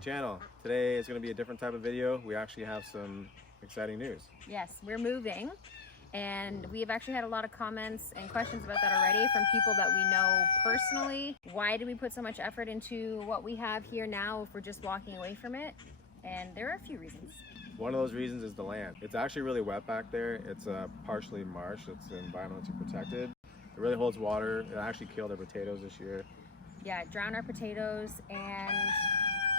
channel. Today is going to be a different type of video. We actually have some exciting news. Yes, we're moving, and we've actually had a lot of comments and questions about that already from people that we know personally. Why do we put so much effort into what we have here now if we're just walking away from it? And there are a few reasons. One of those reasons is the land. It's actually really wet back there. It's partially marsh. It's environmentally protected. It really holds water. It actually killed our potatoes this year. Yeah, it drowned our potatoes and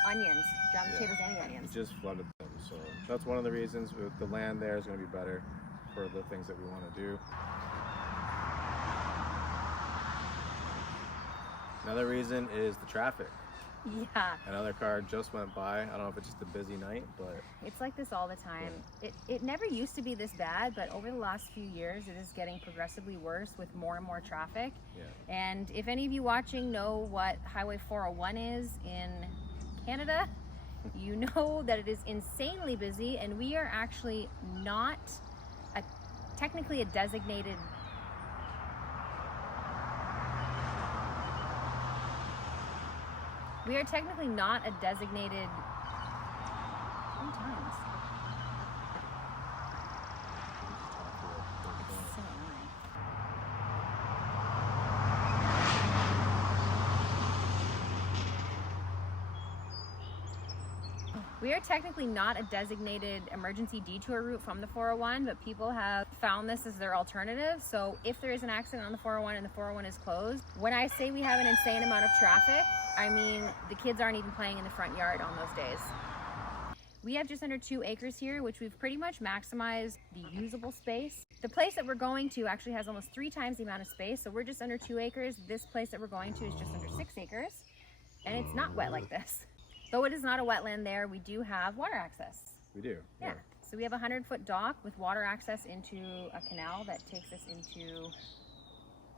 onions. Drowned potatoes and the onions. It just flooded them. So that's one of the reasons. The land there is going to be better for the things that we want to do. Another reason is the traffic. Yeah. Another car just went by. I don't know if it's just a busy night, but it's like this all the time. It never used to be this bad, but over the last few years it is getting progressively worse with more and more traffic. Yeah. And if any of you watching know what Highway 401 is in Canada, you know that it is insanely busy, and we are actually not technically a designated We are technically not a designated. Sometimes. It's so annoying. We are technically not a designated emergency detour route from the 401, but people have found this as their alternative. So if there is an accident on the 401 and the 401 is closed, when I say we have an insane amount of traffic, I mean the kids aren't even playing in the front yard on those days. We have just under 2 acres here, which we've pretty much maximized the usable space. The place that we're going to actually has almost 3 times the amount of space, so we're just under 2 acres. This place that we're going to is just under 6 acres, and it's not wet like this. Though it is not a wetland there, we do have water access. we do. Yeah. So we have a 100-foot dock with water access into a canal that takes us into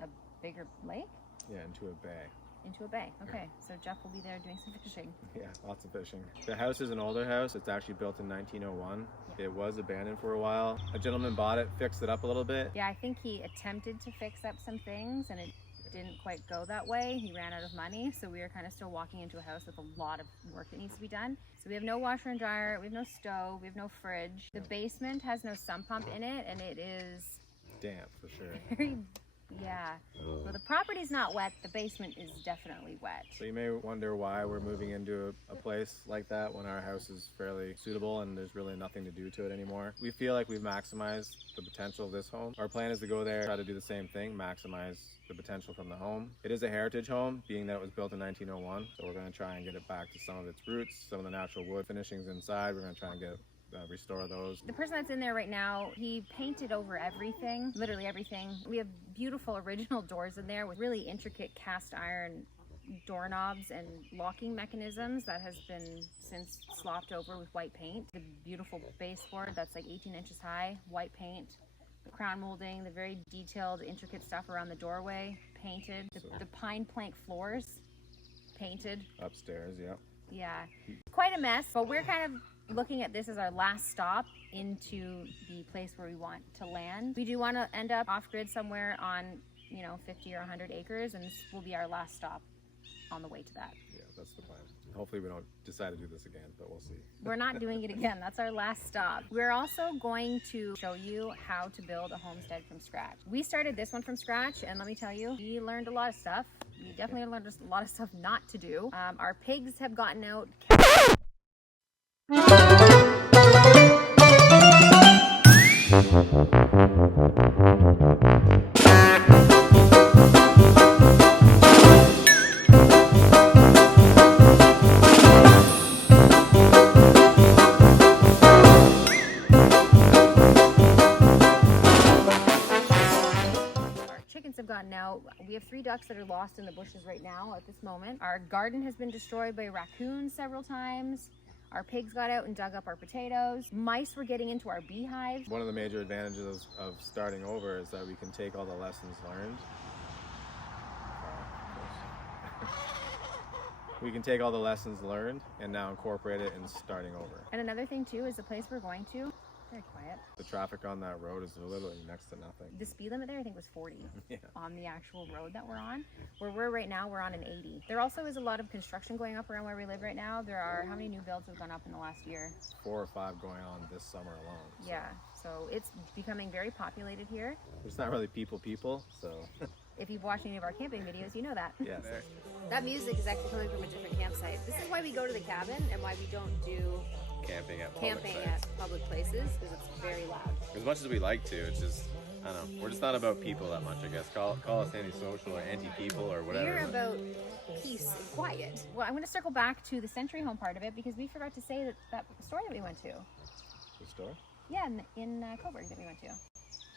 a bigger lake? Yeah, into a bay. Into a bay. Okay, so Jeff will be there doing some fishing. Yeah, lots of fishing. The house is an older house. It's actually built in 1901. It was abandoned for a while. A gentleman bought it, fixed it up a little bit. Yeah, I think he attempted to fix up some things and it didn't quite go that way. He ran out of money, so we are kind of still walking into a house with a lot of work that needs to be done. So we have no washer and dryer, we have no stove, we have no fridge. The basement has no sump pump in it, and it is Damp for sure. very, yeah. Well, the property's not wet, the basement is definitely wet. So you may wonder why we're moving into a place like that when our house is fairly suitable and there's really nothing to do to it anymore. We feel like we've maximized the potential of this home. Our plan is to go there, try to do the same thing, maximize the potential from the home. It is a heritage home, being that it was built in 1901, so we're going to try and get it back to some of its roots, some of the natural wood finishings inside. We're going to try and restore those. The person that's in there right now, he painted over everything, literally everything. We have beautiful original doors in there with really intricate cast iron doorknobs and locking mechanisms that has been since slopped over with white paint. The beautiful baseboard that's like 18 inches high, white paint. The crown molding, the very detailed, intricate stuff around the doorway, painted. The pine plank floors, painted. Upstairs, yeah. Yeah, quite a mess, but we're kind of looking at this as our last stop into the place where we want to land. We do want to end up off-grid somewhere on, 50 or 100 acres, and this will be our last stop on the way to that. Yeah, that's the plan. Hopefully we don't decide to do this again, but we'll see. We're not doing it again. That's our last stop. We're also going to show you how to build a homestead from scratch. We started this one from scratch, and let me tell you, we learned a lot of stuff. We definitely learned a lot of stuff not to do. Our pigs have gotten out. Have gotten out. We have 3 ducks that are lost in the bushes right now at this moment. Our garden has been destroyed by raccoons several times. Our pigs got out and dug up our potatoes. Mice were getting into our beehives. One of the major advantages of starting over is that we can take all the lessons learned. We can take all the lessons learned and now incorporate it in starting over. And another thing too is the place we're going to very quiet. The traffic on that road is literally next to nothing. The speed limit there, I think, was 40 Yeah. on the actual road that we're on. Where we're right now, we're on an 80. There also is a lot of construction going up around where we live right now. There are, how many new builds have gone up in the last year? 4 or 5 going on this summer alone. So. Yeah, so it's becoming very populated here. It's not really people, so. If you've watched any of our camping videos, you know that. Yes. That music is actually coming from a different campsite. This is why we go to the cabin and why we don't do Camping at public places, because it's very loud. As much as we like to, it's just, I don't know, we're just not about people that much, I guess. Call us antisocial or anti-people or whatever. We're about peace and quiet. Well, I'm going to circle back to the Century Home part of it, because we forgot to say that store that we went to. The store? Yeah, in Coburg that we went to.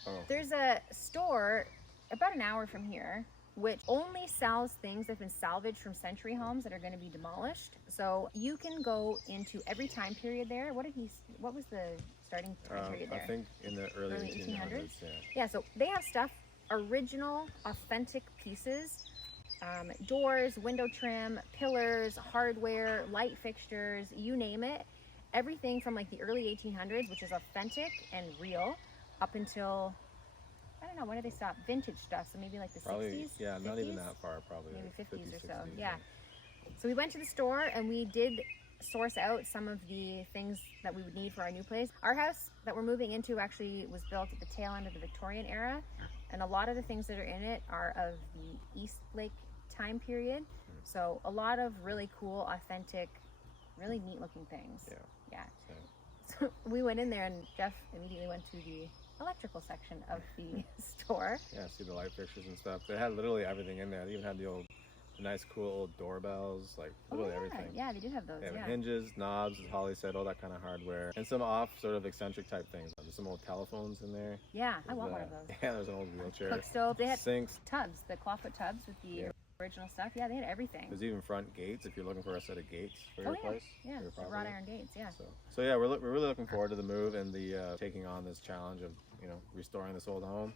Oh. There's a store about an hour from here, which only sells things that have been salvaged from Century homes that are going to be demolished. So you can go into every time period there. What was the starting time period there? I think in the early 1800s. Yeah, so they have stuff, original, authentic pieces, doors, window trim, pillars, hardware, light fixtures, you name it. Everything from like the early 1800s, which is authentic and real, up until, I don't know, when did they stop? Vintage stuff, so maybe like the Probably, 60s? yeah, 50s? not even that far, probably. Maybe like 50s or so, 60s, yeah. So we went to the store and we did source out some of the things that we would need for our new place. Our house that we're moving into actually was built at the tail end of the Victorian era, and a lot of the things that are in it are of the East Lake time period. So a lot of really cool, authentic, really neat looking things. Yeah. So we went in there and Jeff immediately went to the electrical section of the store. Yeah, see the light fixtures and stuff. They had literally everything in there. They even had the nice, cool old doorbells, like literally everything. Yeah, they did have those. Yeah, hinges, knobs, as Holly said, all that kind of hardware, and some off sort of eccentric type things. There's some old telephones in there. Yeah, I want one of those. Yeah, there's an old wheelchair. Cook stove. They had sinks, tubs, the clawfoot tubs with the original stuff. Yeah, they had everything. There's even front gates if you're looking for a set of gates for your place. Yeah, your the wrought iron gates. Yeah. So yeah, we're really looking forward to the move and the taking on this challenge of restoring this old home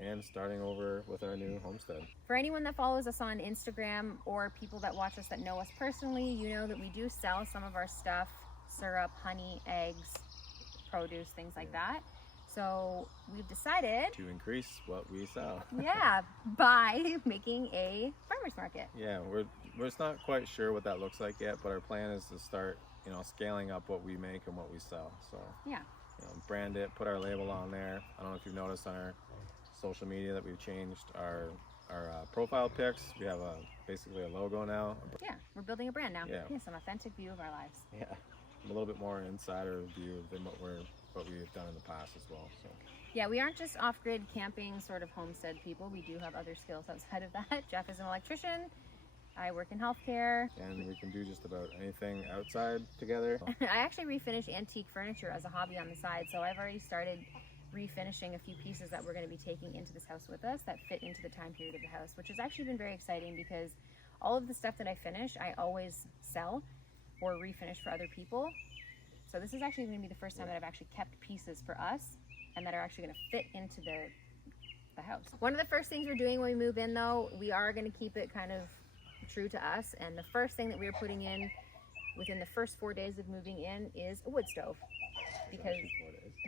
and starting over with our new homestead. For anyone that follows us on Instagram or people that watch us that know us personally, you know that we do sell some of our stuff: syrup, honey, eggs, produce, things like that. So we've decided to increase what we sell. Yeah, by making a farmer's market. Yeah, we're just not quite sure what that looks like yet, but our plan is to start, scaling up what we make and what we sell. So yeah, brand it, put our label on there. I don't know if you've noticed on our social media that we've changed our profile pics. We have basically a logo now. Yeah, we're building a brand now. Yeah, yes, an authentic view of our lives. Yeah, a little bit more insider view than what we've done in the past as well. So yeah, we aren't just off-grid camping sort of homestead people. We do have other skills outside of that. Jeff is an electrician. I work in healthcare. And we can do just about anything outside together. I actually refinish antique furniture as a hobby on the side, so I've already started refinishing a few pieces that we're going to be taking into this house with us that fit into the time period of the house, which has actually been very exciting because all of the stuff that I finish, I always sell or refinish for other people. So this is actually going to be the first time that I've actually kept pieces for us and that are actually going to fit into the house. One of the first things we're doing when we move in, though, we are going to keep it kind of true to us, and the first thing that we're putting in within the first 4 days of moving in is a wood stove, because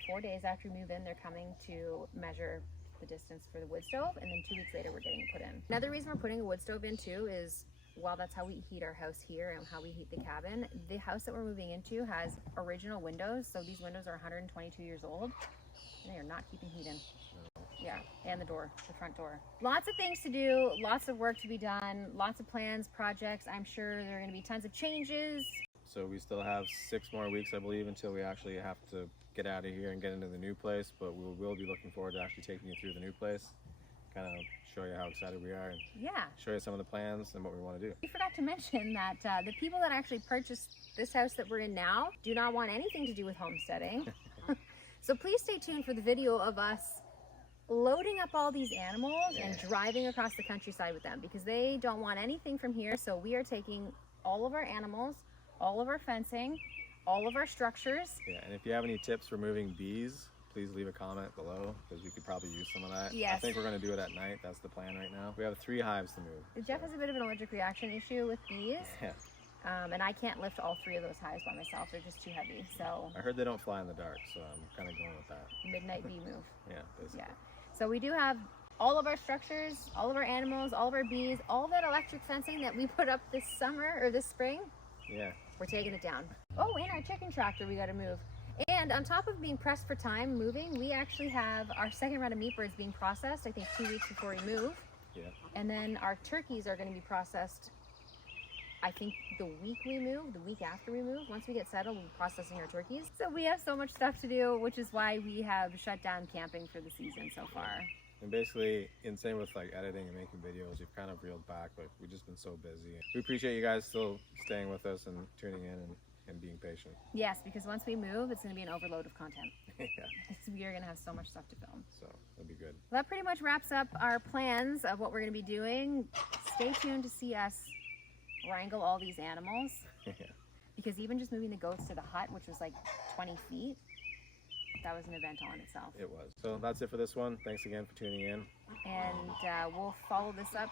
4 days after we move in, they're coming to measure the distance for the wood stove, and then 2 weeks later we're getting it put in. Another reason we're putting a wood stove in too is, while that's how we heat our house here and how we heat the cabin, the house that we're moving into has original windows, so these windows are 122 years old and they are not keeping heat in. Yeah, and the front door. Lots of things to do, lots of work to be done, lots of plans, projects. I'm sure there are going to be tons of changes. So we still have 6 more weeks, I believe, until we actually have to get out of here and get into the new place, but we will be looking forward to actually taking you through the new place, kind of show you how excited we are, and show you some of the plans and what we want to do. We forgot to mention that the people that actually purchased this house that we're in now do not want anything to do with homesteading. So please stay tuned for the video of us loading up all these animals and driving across the countryside with them, because they don't want anything from here. So we are taking all of our animals, all of our fencing, all of our structures. Yeah, and if you have any tips for moving bees, please leave a comment below, because we could probably use some of that. Yes. I think we're going to do it at night. That's the plan right now. We have 3 hives to move. Jeff has a bit of an allergic reaction issue with bees. Yeah. And I can't lift all 3 of those hives by myself. They're just too heavy. So I heard they don't fly in the dark, so I'm kind of going with that. midnight bee move. Yeah, basically. Yeah. So we do have all of our structures, all of our animals, all of our bees, all that electric fencing that we put up this summer or this spring. Yeah. We're taking it down. Oh, and our chicken tractor we got to move. And on top of being pressed for time moving, we actually have our second round of meat birds being processed, I think 2 weeks before we move. Yeah. And then our turkeys are going to be processed, I think the week we move, the week after we move. Once we get settled, we'll be processing our turkeys. So we have so much stuff to do, which is why we have shut down camping for the season so far. And basically, in same with like editing and making videos, we've kind of reeled back. Like we've just been so busy. We appreciate you guys still staying with us and tuning in and being patient. Yes, because once we move, it's going to be an overload of content. Yeah. We are going to have so much stuff to film. So that'll be good. Well, that pretty much wraps up our plans of what we're going to be doing. Stay tuned to see us wrangle all these animals. Yeah. Because even just moving the goats to the hut, which was like 20 feet, that was an event all in itself. It was. So that's it for this one. Thanks again for tuning in. And we'll follow this up,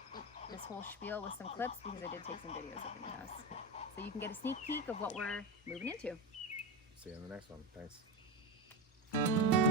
this whole spiel, with some clips because I did take some videos of the new house. So you can get a sneak peek of what we're moving into. See you in the next one. Thanks.